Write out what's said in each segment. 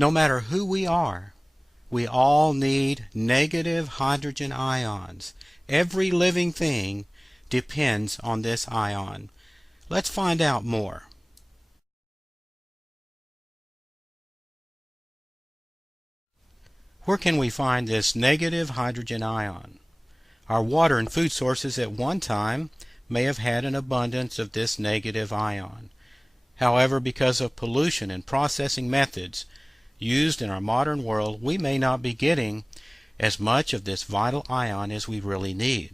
No matter who we all need negative hydrogen ions. Every living thing depends on this ion. Let's find out more. Where can we find this negative hydrogen ion? Our water and food sources at one time may have had an abundance of this negative ion. However, because of pollution and processing methods used in our modern world, we may not be getting as much of this vital ion as we really need.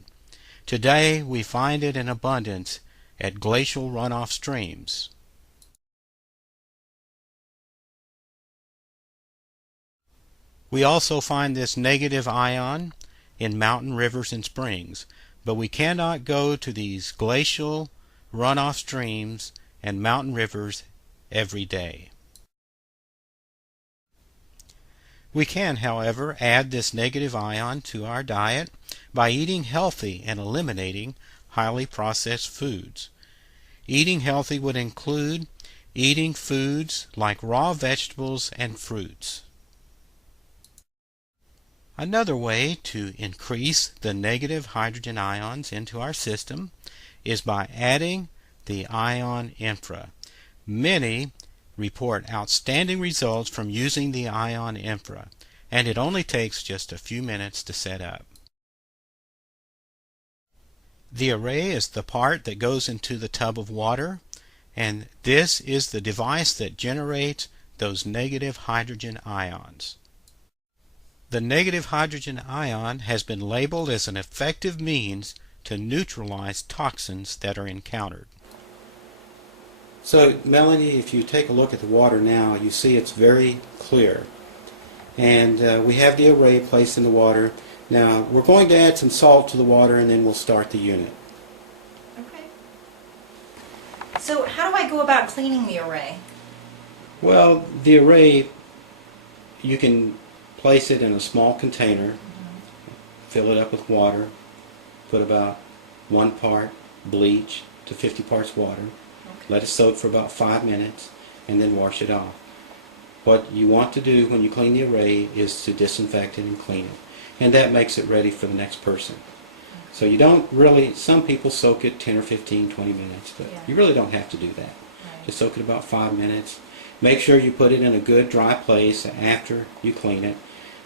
Today, we find it in abundance at glacial runoff streams. We also find this negative ion in mountain rivers and springs, but we cannot go to these glacial runoff streams and mountain rivers every day. We can, however, add this negative ion to our diet by eating healthy and eliminating highly processed foods. Eating healthy would include eating foods like raw vegetables and fruits. Another way to increase the negative hydrogen ions into our system is by adding the ion infra. Many report outstanding results from using the ion infra, and it only takes just a few minutes to set up. The array is the part that goes into the tub of water, and this is the device that generates those negative hydrogen ions. The negative hydrogen ion has been labeled as an effective means to neutralize toxins that are encountered. So, Melanie, if you take a look at the water now, you see it's very clear. And we have the array placed in the water. Now, we're going to add some salt to the water, and then we'll start the unit. Okay. So, how do I go about cleaning the array? Well, the array, you can place it in a small container, fill it up with water, put about 1 part bleach to 50 parts water. Let it soak for about 5 minutes, and then wash it off. What you want to do when you clean the array is to disinfect it and clean it. And that makes it ready for the next person. So you don't really, some people soak it 10 or 15, 20 minutes, but you really don't have to do that. Right. Just soak it about 5 minutes. Make sure you put it in a good dry place after you clean it.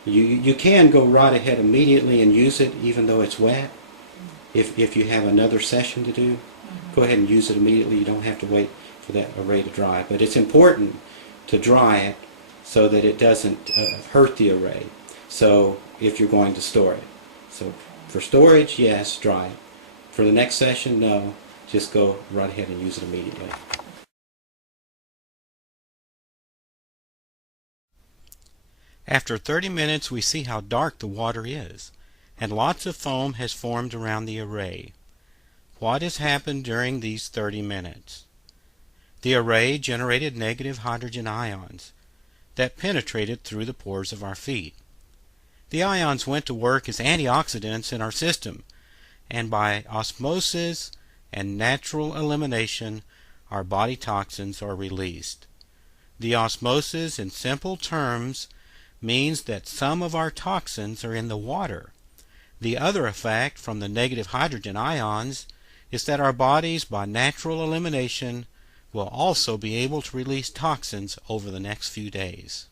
You can go right ahead immediately and use it even though it's wet. If you have another session to do, go ahead and use it immediately. You don't have to wait for that array to dry. But it's important to dry it so that it doesn't hurt the array. So if you're going to store it. So for storage, yes, dry it. For the next session, no. Just go right ahead and use it immediately. After 30 minutes, we see how dark the water is, and lots of foam has formed around the array. What has happened during these 30 minutes? The array generated negative hydrogen ions that penetrated through the pores of our feet. The ions went to work as antioxidants in our system, and by osmosis and natural elimination, our body toxins are released. The osmosis, in simple terms, means that some of our toxins are in the water. The other effect from the negative hydrogen ions is that our bodies, by natural elimination, will also be able to release toxins over the next few days.